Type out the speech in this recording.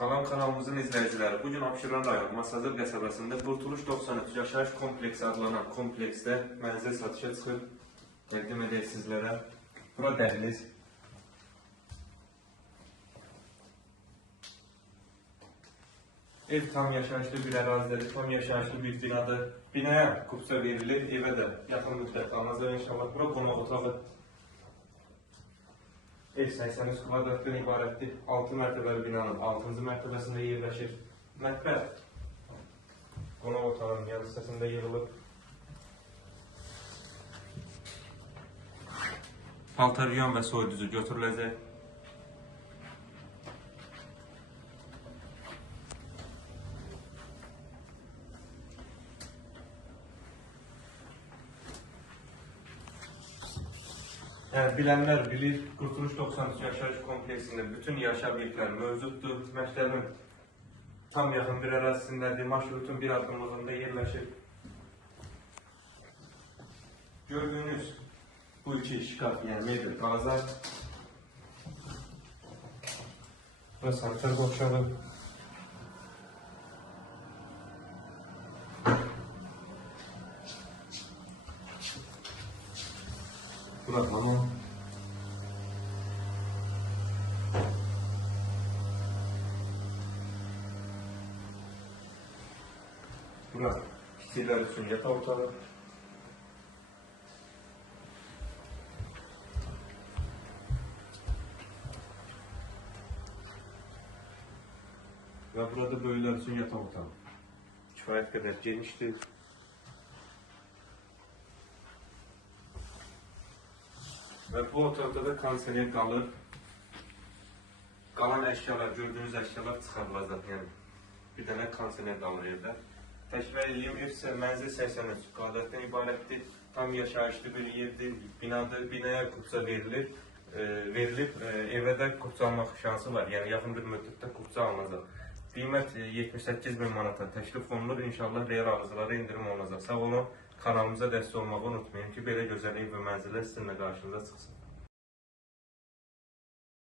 Salam kanalımızın izləyiciləri. Bugün Abşeron rayonu Masazır qəsəbəsində Qurtuluş 93 yaşayış kompleksi adlanan kompleksdə mənzil satışa çıxıb. Təqdim edək sizlərə. Bura dəhliz. Ev tam yaşayışlı bir ərazidir, tam yaşayışlı bir binadır. Binaya kupça verilir, evə də yaxın müddət alınacaq inşallah. Bura qonaq otağı. Ev 83 kvadratdan ibarətdir. 6 mərtəbəli binanın 6-cı mərtəbəsində yerləşir. Mətbəx qonaq otağının yan hissəsində yığılıb. Paltaryon və soyuducu götürüləcək. Yəni, bilənlər bilir, Qurtuluş 93 yaşayış kompleksində bütün yaşa obyektlər mövcuddur. Məktəbin tam yaxın bir ərazisindədir, marşrutun bir addımlığında yerləşir. Gördüyünüz bu iki şkaf, yəni mebel qalacaq. Və sanitar qovşağı. Bura hamam. Bura kiçiklər üçün yataq otağı. Və burada böyüklər üçün yataq otağı. Kifayət qədər genişdir. Və bu otaqda da kondisioner qalır. Qalan əşyalar, gördüyünüz əşyalar çıxarılacaq. Yəni, bir dənə kondisioner qalır evdə. Təkrar edeyim, ev mənzil 83 kvadratdan ibarətdir. Tam yaşayışlı bir yerdir, binadır. Binaya kupça verilib, evə də kupça almaq şansı var. Yəni, yaxın bir müddətdə kupça alınacaq. Qiymət 78 bin manata təklif olunur. İnşallah real alıcılara indirim olunacaq. Sağ olun. Kanalımıza dəstək olmağı unutmayın ki, belə gözəl ev və mənzillər sizinlə qarşınıza çıxsın.